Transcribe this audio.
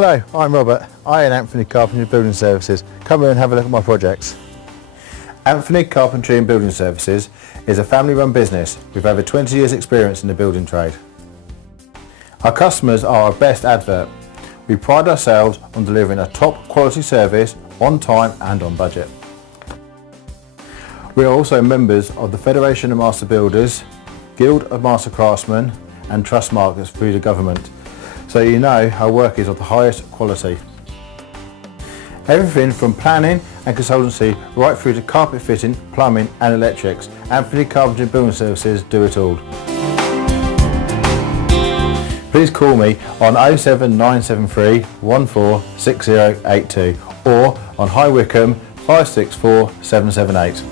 Hello, I'm Robert. I own Anthony Carpentry Building Services. Come in and have a look at my projects. Anthony Carpentry and Building Services is a family-run business with over 20 years experience in the building trade. Our customers are our best advert. We pride ourselves on delivering a top quality service on time and on budget. We are also members of the Federation of Master Builders, Guild of Master Craftsmen and trust markets through the government, so you know our work is of the highest quality. Everything from planning and consultancy right through to carpet fitting, plumbing and electrics. Anthony Carpentry Building Services do it all. Please call me on 07973 146082 or on High Wycombe 564 778.